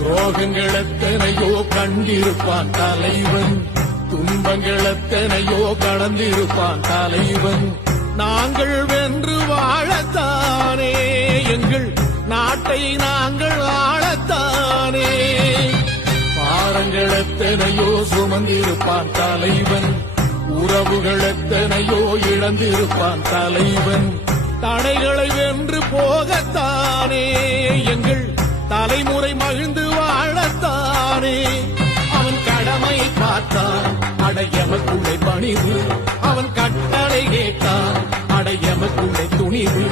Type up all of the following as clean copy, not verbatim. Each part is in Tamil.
துரோகங்கள் எத்தனையோ கண்டிருப்பான் தலைவன், துன்பங்கள் எத்தனையோ கடந்திருப்பான் தலைவன். நாங்கள் வென்று வாழத்தானே, எங்கள் நாட்டை நாங்கள் ஆளத்தானே. பாரங்கள் எத்தனையோ சுமந்திருப்பான் தலைவன், உறவுகள் எத்தனையோ இழந்திருப்பான் தலைவன். தடைகளை வென்று போகத்தானே, எங்கள் தலைமுறை மகிழ்ந்து வாழத்தானே. அவன் கடமை பார்த்தான் அடையமக்குள்ளே பணிவு, அவன் கட்டளை கேட்டான் அடையமக்குள்ளே துணிவு.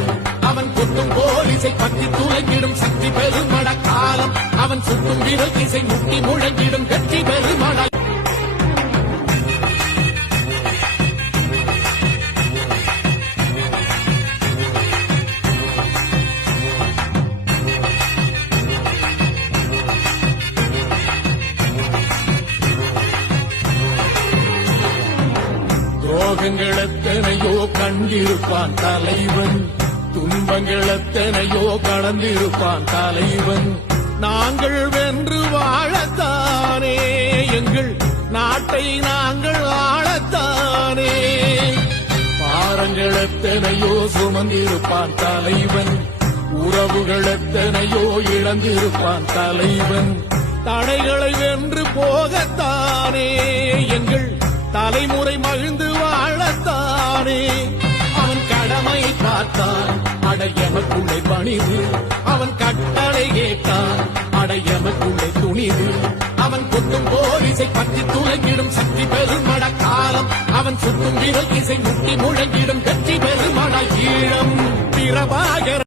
அவன் கொட்டும் போலீசை பற்றி துளைக்கிடும் சக்தி பெருமட காலம், அவன் சுட்டும் விரல் திசை முட்டி முழங்கிடும் கட்சி பெருமட. துரோகங்கள் எத்தனையோ கண்டிருப்பான் தலைவன், துன்பங்கள் எத்தனையோ கடந்திருப்பான் தலைவன். நாங்கள் வென்று வாழத்தானே, எங்கள் நாட்டை நாங்கள் ஆளத்தானே. பாரங்கள் எத்தனையோ சுமந்திருப்பான் தலைவன், உறவுகள் எத்தனையோ இழந்திருப்பான் தலைவன். தடைகளை வென்று போகத்தானே, எங்கள் தலைமுறை மகிழ்ந்து வாழத்தானே. அவன் கடமை பார்த்தான் அடையமக்குள்ளே பணிவு, அவன் கட்டளை கேட்டான் அடையமக்குள்ளே துணிவு. அவன் கொட்டும் போலீசை பற்றி துளைக்கிடும் சக்தி பெருமட காலம், அவன் சுட்டும் விரல் இசை முட்டி முழங்கிடும் கட்சி பெருமட ஈழம் பிரபாகர.